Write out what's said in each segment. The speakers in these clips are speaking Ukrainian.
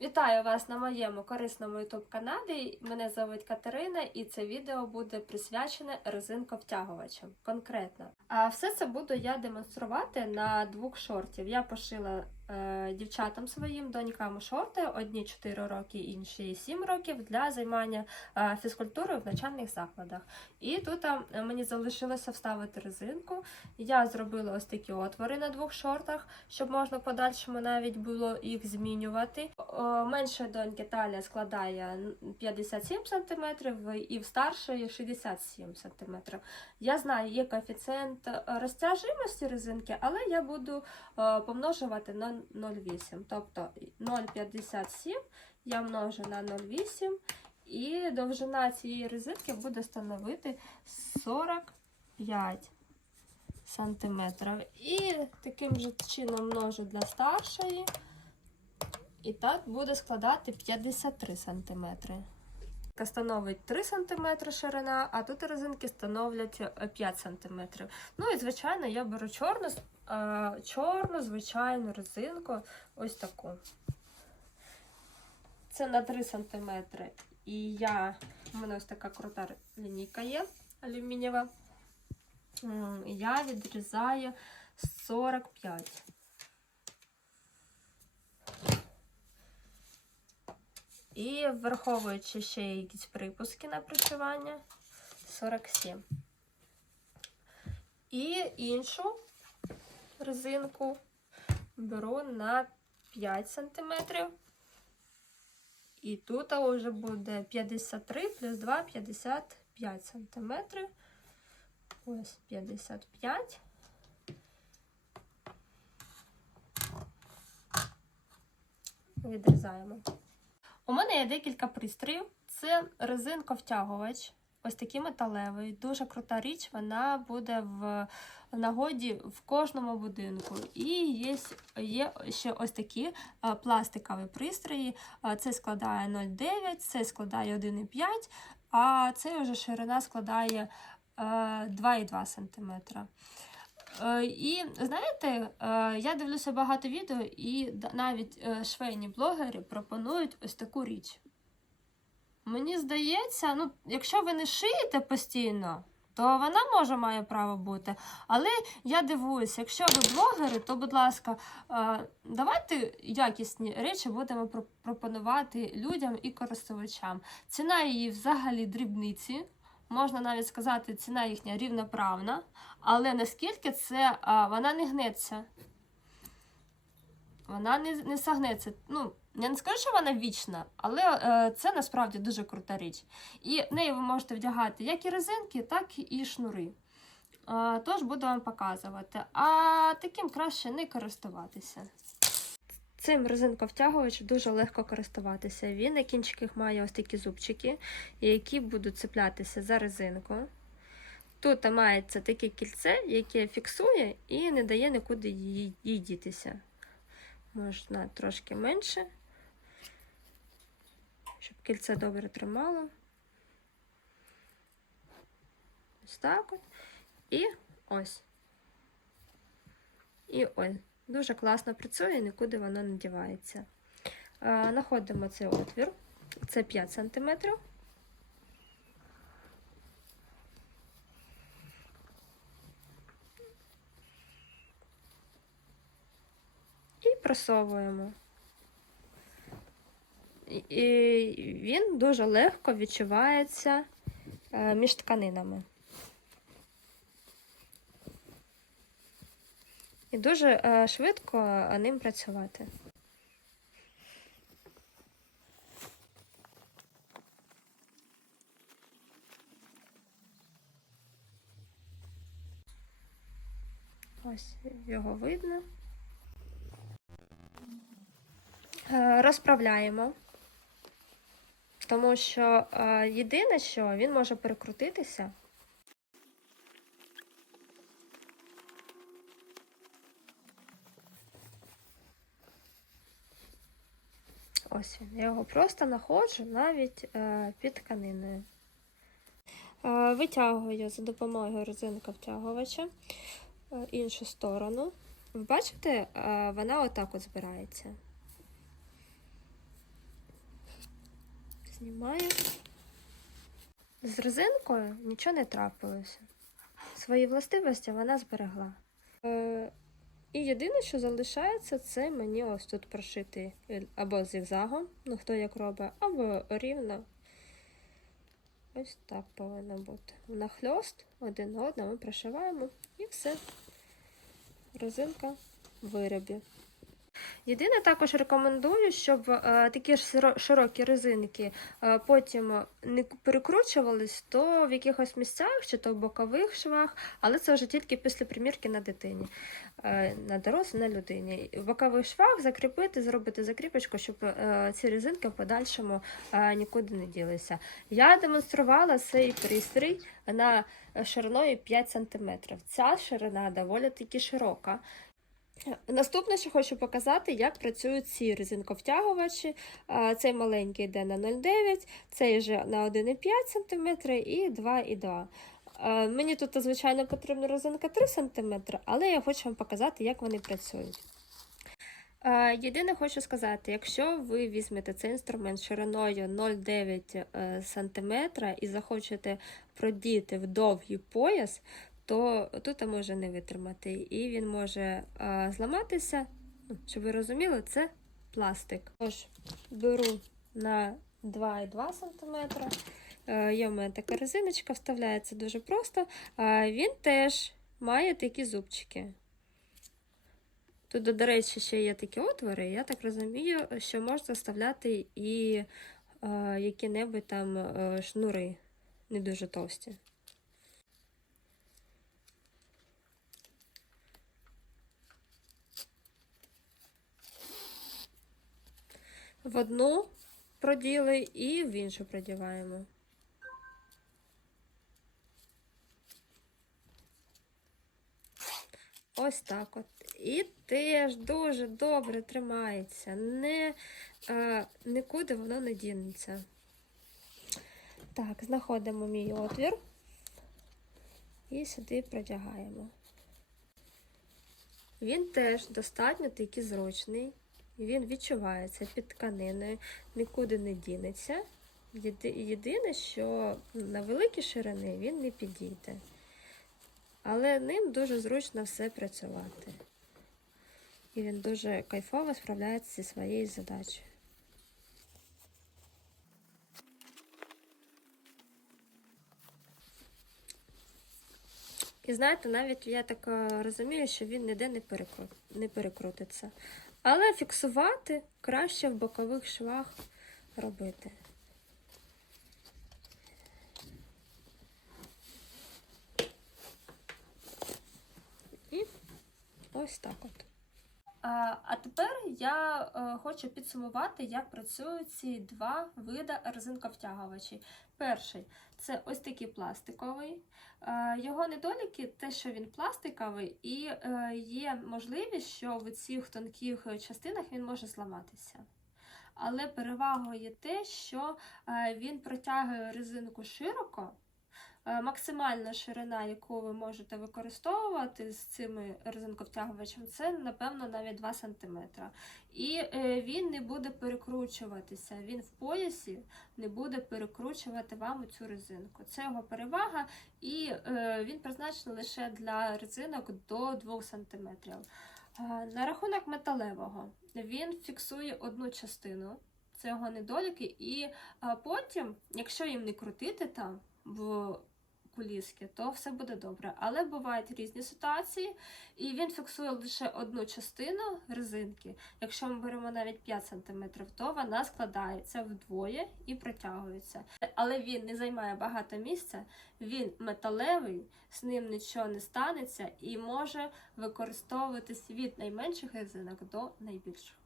Вітаю вас на моєму корисному youtube каналі. Мене звуть Катерина, і це відео буде присвячене резинковтягувачам. Конкретно. А все це буду я демонструвати на двох шортів. Я пошила дівчатам своїм донькам шорти, одні 4 роки, інші 7 років для займання е, фізкультурою в навчальних закладах. І тут е, мені залишилося вставити резинку. Я зробила ось такі отвори на двох шортах, щоб можна в подальшому навіть було їх змінювати. Менша доньки талія складає 57 см і в старшої 67 см. Я знаю, є коефіцієнт е, розтяжимості резинки, але я буду е, помножувати на 0,8. Тобто 0,57 я множу на 0,8 і довжина цієї резинки буде становити 45 сантиметрів. І таким же чином множу для старшої. І так буде складати 53 см. Становить 3 см ширина, а тут резинки становлять 5 см. Ну і, звичайно, я беру чорну, е, чорну звичайну резинку, ось таку. Це на 3 см. І я, у мене ось така крута лінійка є алюмінієва. Я відрізаю 45. І враховуючи ще якісь припуски на працювання 47. І іншу резинку беру на 5 см. І тут вже буде 53 плюс 2 55 см. Ось 55. Відрізаємо. У мене є декілька пристроїв. Це резинковтягувач, ось такий металевий, дуже крута річ, вона буде в нагоді в кожному будинку. І є, є ще ось такі пластикові пристрої. Це складає 0,9, це складає 1,5, а це вже ширина складає 2,2 см. Е, І знаєте, е, я дивлюся багато відео, і навіть е, швейні блогери пропонують ось таку річ. Мені здається, ну, якщо ви не шиєте постійно, то вона може має право бути. Але я дивуюся, якщо ви блогери, то, будь ласка, давайте якісні речі будемо пропонувати людям і користувачам. Ціна її взагалі дрібниці. Можна навіть сказати, ціна їхня рівноправна, але наскільки це вона не гнеться. Вона не, не сагнеться. Ну, я не скажу, що вона вічна, але е, це насправді дуже крута річ. І нею ви можете вдягати як і резинки, так і шнури. Е, тож буду вам показувати. А таким краще не користуватися. Цим резинковтягувачем дуже легко користуватися. Він на кінчиках має ось такі зубчики, які будуть цеплятися за резинку. Тут мається таке кільце, яке фіксує і не дає нікуди їй дітися. Можна трошки менше, щоб кільце добре тримало. Ось так от. І ось. І ось. Дуже класно працює, нікуди воно не дівається. Находимо цей отвір. Це 5 см. І просовуємо. І- І він дуже легко відчувається е, між тканинами. І дуже е, швидко е, ним працювати. Ось його видно. Е, Розправляємо, тому що єдине, що він може перекрутитися. Ось він. Я його просто знаходжу навіть е, під тканиною. Е, витягую за допомогою резинка втягувача е, іншу сторону. Ви бачите, е, вона отак от збирається. Знімаю. З резинкою нічого не трапилося. Свої властивості вона зберегла. Е, і єдине, що залишається, це мені ось тут прошити або зігзагом, ну хто як робить, або рівно. Ось так повинно бути. Нахльост один одного ми прошиваємо і все. розинка в виробі. Єдине, також рекомендую, щоб е, такі ж широкі резинки е, потім не перекручувались то в якихось місцях, чи то в бокових швах, але це вже тільки після примірки на дитині, е, на дорослій, на людині. В бокових швах закріпити, зробити закріпочку, щоб ці резинки в подальшому нікуди не ділися. Я демонструвала цей пристрій на шириною 5 см. Ця ширина доволі таки широка. Наступне, що хочу показати, як працюють ці резинковтягувачі. Цей маленький йде на 0,9, цей вже на 1,5 см і 2,2 А, Мені тут, звичайно, потрібна резинка 3 см, але я хочу вам показати, як вони працюють. Єдине хочу сказати, якщо ви візьмете цей інструмент шириною 0,9 см і захочете продіти в довгий пояс, то тут може не витримати, і він може а, зламатися. Ну, щоб ви розуміли, це пластик. Тож, беру на 2,2 см. Е, Є в мене така резиночка, вставляється дуже просто. А Він теж має такі зубчики. Тут, до речі, ще є такі отвори, я так розумію, що можна вставляти і е, які-небудь там е, шнури, не дуже товсті. В одну проділи і в іншу продіваємо. Ось так от. І теж дуже добре тримається. Не, е, нікуди воно не дінеться. Так, знаходимо мій отвір і сюди продягаємо. Він теж достатньо такий зручний. Він відчувається під тканиною, нікуди не дінеться. Єдине, що на великі ширини він не підійде. Але ним дуже зручно все працювати. І він дуже кайфово справляється зі своєю задачею. І знаєте, навіть я так е, розумію, що він ніде не перекрутиться. Але фіксувати краще в бокових швах робити. І ось так от. А, тепер я е, хочу підсумувати, як працюють ці два види резинковтягувачів. Перший це ось такий пластиковий. Е, його недоліки те, що він пластиковий, і е, є можливість, що в цих тонких частинах він може зламатися. Але перевагою є те, що він протягує резинку широко. Е, Максимальна ширина, яку ви можете використовувати з цими резинковтягувачами, це, напевно, навіть 2 см. І е, він не буде перекручуватися. Він в поясі не буде перекручувати вам цю резинку. Це його перевага, і е, він призначений лише для резинок до 2 см. На рахунок металевого, він фіксує одну частину. Це його недоліки, і потім, якщо їм не крутити там в куліски, то все буде добре. Але бувають різні ситуації, і він фіксує лише одну частину резинки. Якщо ми беремо навіть 5 см, то вона складається вдвоє і протягується. Але він не займає багато місця, він металевий, з ним нічого не станеться і може використовуватись від найменших резинок до найбільших.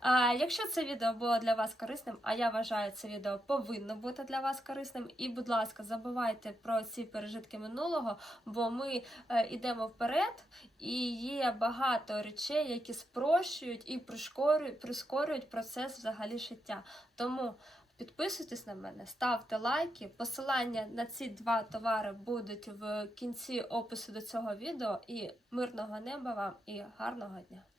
А якщо це відео було для вас корисним, а я вважаю, це відео повинно бути для вас корисним. І, будь ласка, забувайте про ці пережитки минулого, бо ми е, йдемо вперед, і є багато речей, які спрощують і прискорюють процес взагалі життя. Тому підписуйтесь на мене, ставте лайки. Посилання на ці два товари будуть в кінці опису до цього відео. І мирного неба вам і гарного дня!